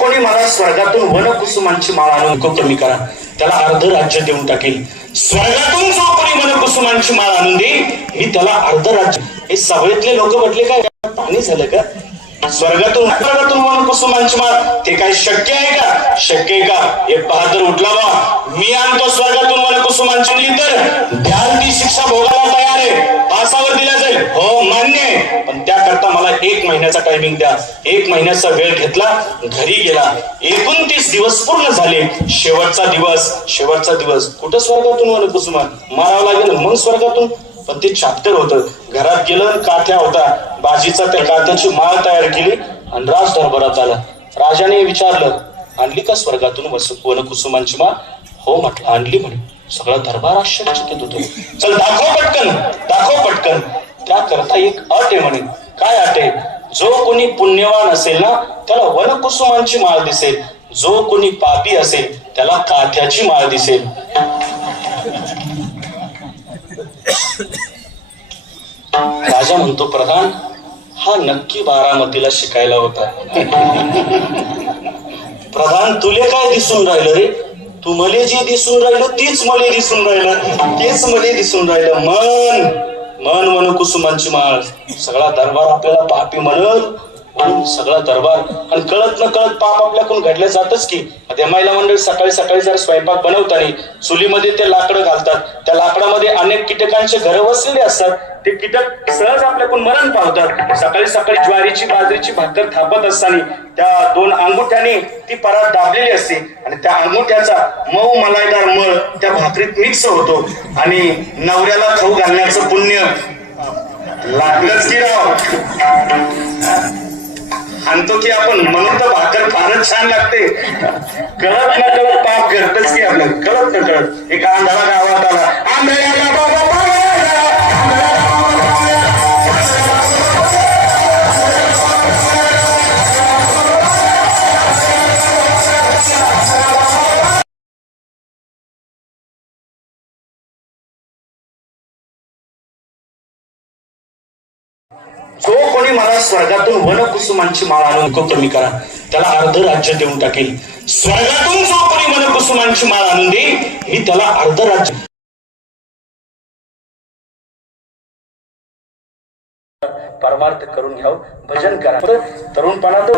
कोणी मला स्वर्गातून वनकुसुमांची माळ आणून कमी करा, त्याला अर्ध राज्य देऊन टाकेल. स्वर्गातून जो कोणी वनकुसुमांची माळ आणून देईल, मी त्याला अर्ध राज्य. हे सभेतले लोक म्हटले काय पाणी झालं का? स्वर्गातून वनकुसुमांची माळ, ते काय शक्य आहे का? शक्य आहे का? एक बहादर उठला बा, मी आणतो स्वर्गातून वनकुसुमांची माळ, तर द्याल ती शिक्षा भोगायला तयार आहे, पासावर दिला जाईल. हो मान्य आहे, पण त्याकरता मला 1 महिन्याचा टायमिंग द्या. 1 महिन्याचा वेळ घेतला, घरी गेला. 29 दिवस पूर्ण झाले. शेवटचा दिवस कुठं स्वर्गातून वनकुसुमा मारावं लागेल मग स्वर्गातून. पण ते चॅप्टर होतं. घरात गेलं, काठ्या होता बाजीचा, त्या काठ्याची माळ तयार केली आणि राज दरबारात आला. राजाने विचारलं, आणली का स्वर्गातून वनकुसुमांची माळ? हो म्हटलं, आणली म्हणे. सगळा दरबार आश्चर्यचकित होतो. चल दाखव पटकन. त्याकरता एक अट आहे म्हणे. काय अट आहे? जो कोणी पुण्यवान असेल ना, त्याला वनकुसुमांची माळ दिसेल. जो कोणी पापी असेल त्याला काठ्याची माळ दिसेल. राजा म्हणतो, प्रधान हा नक्की बारामतीला शिकायला होता. प्रधान तुले काय दिसून राहिलं रे? तू मले जे दिसून राहिलं तेच मले दिसून राहिलं. मन वनकुसुमांची माळ. सगळा दरबार आपल्याला पापी म्हणल, म्हणून सगळा दरबार. आणि कळत न कळत पाप आपल्याकडून घडलं जातच की. त्या महिला मंडळ सकाळी जर स्वयंपाक बनवताना चुलीमध्ये ते लाकडं घालतात. त्या लाकडामध्ये अनेक कीटकांचे घर वसलेले असतात. ते कीटक सहज आपल्याकडून मरण पावतात. सकाळी ज्वारीची बाजरीची भाकर थापत असताना त्या 2 अंगुठ्याने ती परात दाबलेली असते आणि त्या अंगुठ्याचा मऊ मलाईदार मळ त्या भाकरीत मिक्स होतो आणि नवऱ्याला खाऊ घालण्याचं पुण्य लागलंच की राव. आणतो की आपण, म्हणून तर भाकर फारच छान लागते. कळत न कळत पाप घडतच की आपलं, कळत न कळत. एक आंधळा गावात आला, आंधळ्याला बाबा जो कोणी मला स्वर्गातून वनकुसुमांची माळ आणून कमी करा, त्याला अर्ध राज्य देऊन टाकेल. स्वर्गातून जो कोणी वनकुसुमांची माळ आणून देईल, मी त्याला अर्ध राज्य. परमार्थ करून घ्यावं, भजन करा. तरुणपणात